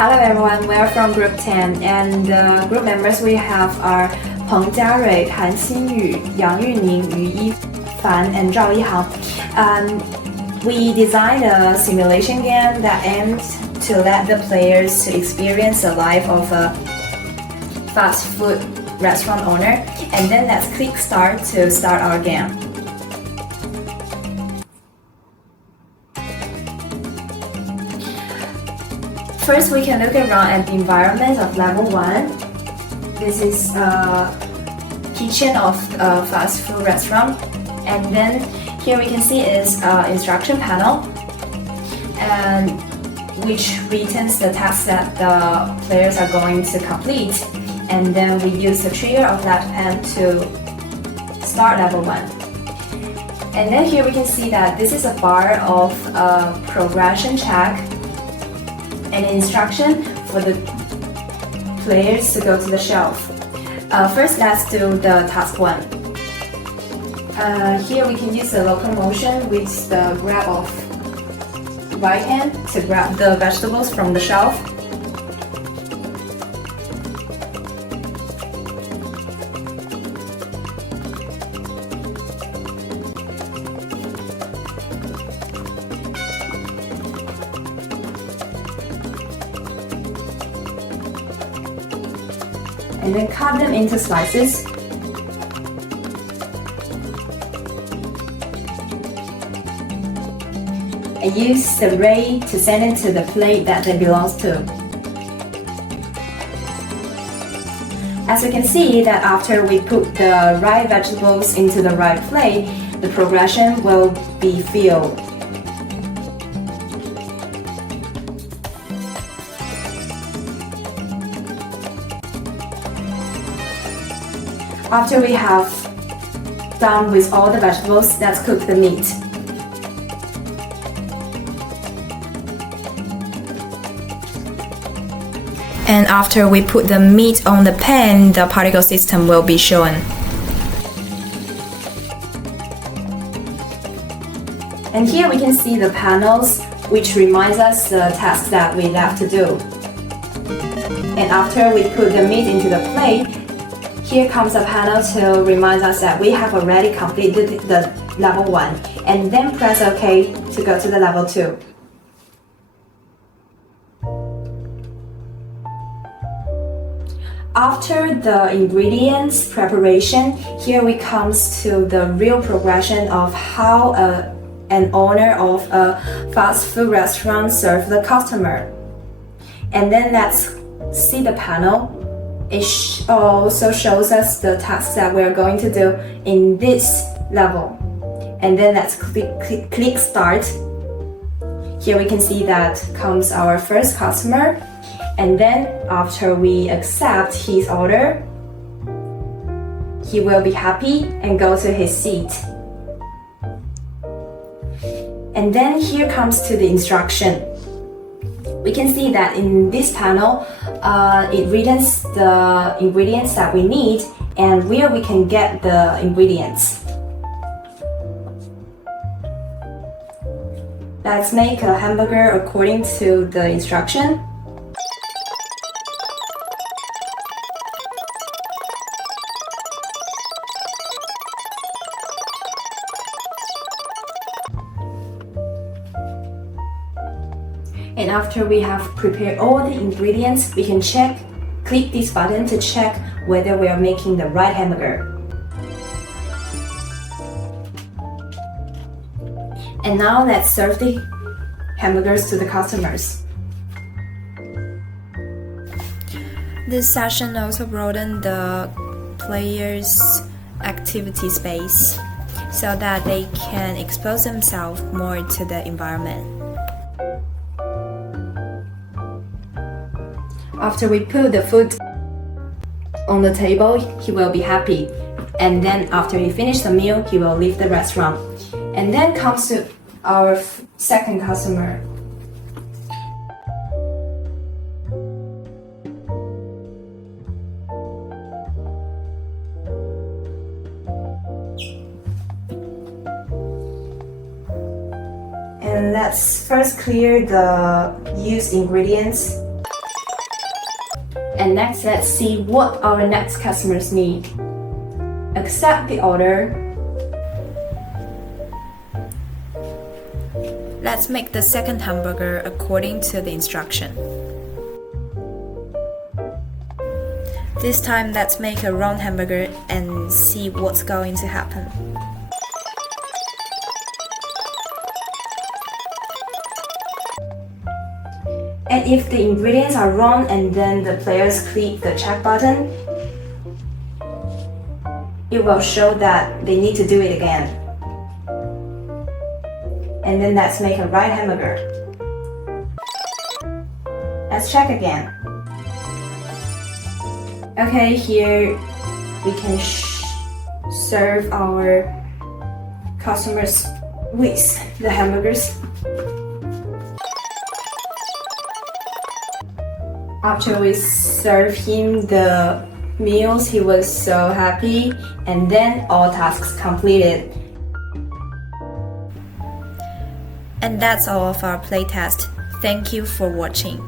Hello everyone, we are from Group 10 and the group members we have are Peng Jiarui, Han Xinyu, Yang Yuning, Yu Yifan and Zhao Yihang. We designed a simulation game that aims to let the players to experience the life of a fast food restaurant owner, and then let's click start to start our game. First, we can look around at the environment of level 1. This is a kitchen of a fast food restaurant. And then here we can see is an instruction panel, and which returns the tasks that the players are going to complete. And then we use the trigger of left hand to start level 1. And then here we can see that this is a bar of a progression check and an instruction for the players to go to the shelf. First, let's do the task 1. Here we can use the locomotion with the grab of right hand to grab the vegetables from the shelf. And then cut them into slices. And use the ray to send it to the plate that it belongs to. As you can see that after we put the right vegetables into the right plate, the progression will be filled. After we have done with all the vegetables, let's cook the meat. And after we put the meat on the pan, the particle system will be shown. And here we can see the panels, which reminds us the task that we have to do. And after we put the meat into the plate, here comes a panel to remind us that we have already completed the level 1, and then press OK to go to the level 2. After the ingredients preparation, here we comes to the real progression of how an owner of a fast food restaurant serves the customer. And then let's see the panel. It also shows us the tasks that we're going to do in this level. And then let's click start. Here we can see that comes our first customer. And then after we accept his order, he will be happy and go to his seat. And then here comes to the instruction. We can see that in this panel, it returns the ingredients that we need and where we can get the ingredients. Let's make a hamburger according to the instruction. And after we have prepared all the ingredients, we can click this button to check whether we are making the right hamburger. And now let's serve the hamburgers to the customers. This session also broadened the players' activity space so that they can expose themselves more to the environment. After we put the food on the table, he will be happy. And then after he finishes the meal, he will leave the restaurant. And then comes to our second customer. And let's first clear the used ingredients. And next, let's see what our next customers need. Accept the order. Let's make the second hamburger according to the instruction. This time, let's make a round hamburger and see what's going to happen. And if the ingredients are wrong and then the players click the check button, it will show that they need to do it again. And then let's make a right hamburger. Let's check again. Okay, here we can serve our customers with the hamburgers. After we serve him the meals, he was so happy, and then all tasks completed. And that's all of our playtest. Thank you for watching.